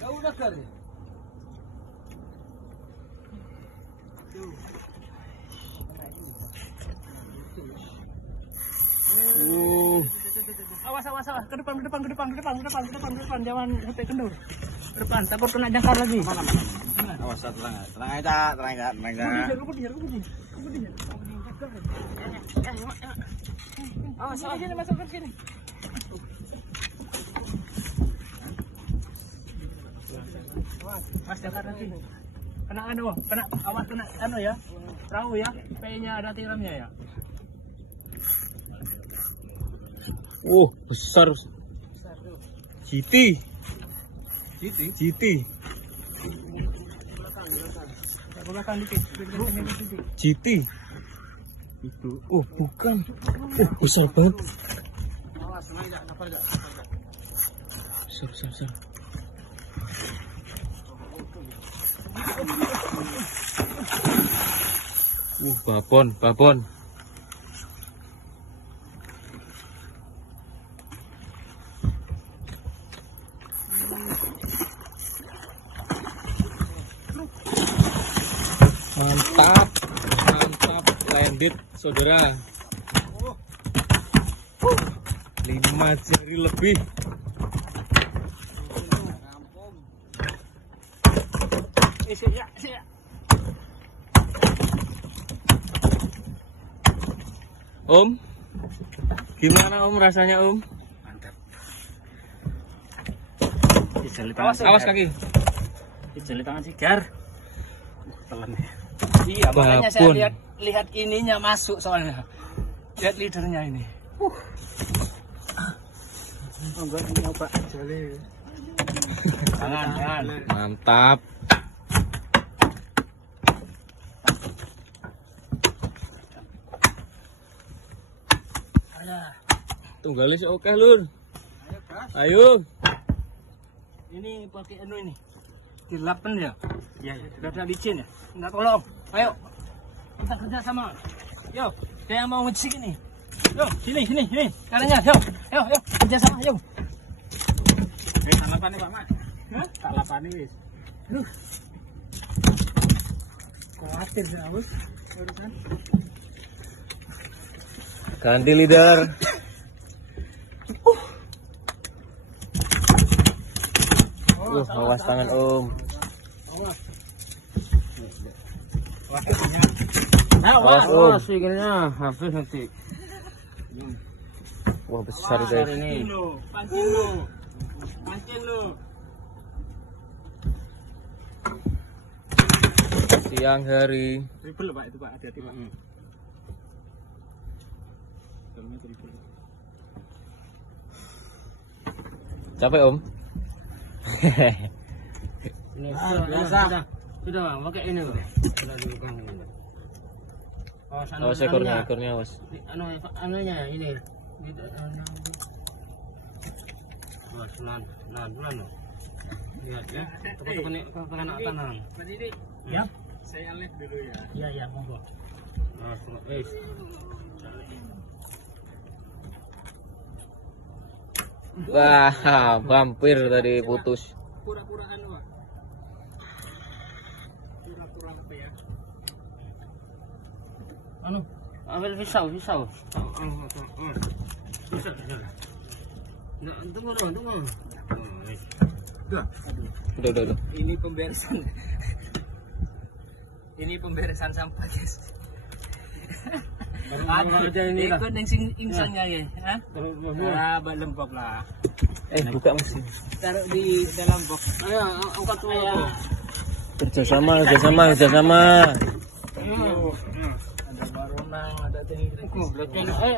Ya udah kali. Awas, ke depan, jangan sampai kendur. Ke depan, takut kena jangkar lagi. Awas, tenang aja. Awas, sini masuk ke sini. Mas jangkar nanti. Kena awas kena ya. Perahu ya, P-nya ada tiramnya ya. Besar. GT. Belakang dikit. GT. Itu. Bukan. Besar banget. Awas, napar enggak? Besar. Babon. Mantap landed saudara. 5 jari lebih. Siap. Om, gimana Om rasanya Om? Mantap. Awas kaki. Jali tangan sigar. Telan. Iya, makanya saya lihat ininya masuk soalnya. Lihat leadernya ini. Enggak nyoba jali. Tangan. Mantap. Tunggalis oke Lur. Ayo. Ini pakai ini. Dilapen ya? Iya. Sudah ada licin ya? Enggak tolong. Ayo. Kita kerja sama. Yo, saya mau ngecik ini. Yo, sini. Caranya, yo. Kerja sama, yo. Tak lapani Pak Mat. Hah? Tak lapani wis. Aduh. Khawatir ya, Bos. Barusan. Ganti leader. Awas tangan Om. Awas sikilnya habis nanti. Wah besar guys. Pancing lu. Siang hari. Triple Pak itu Pak, hati-hati Pak. Capek Om? Sudah, Bang, pakai ini Bang. Sudah dibuka. Awas ekornya awas. Anunya ini. Pelan. Lihat ya. Tekan kanan. Ya. Saya lihat dulu ya. Iya, monggo. Wah, hampir tadi putus. Pura-pura anu, Pak. Pura-pura apa ya? Ambil pisau. Pisau. Nah, tunggu. Udah. Ini pemberesan sampah, guys. Aja ini ikut yang insannya ya, bak lempok lah. Buka mesin. Taruh di dalam box. Ayo, angkat dulu. Kerjasama. Ada barunang, ada tinggi.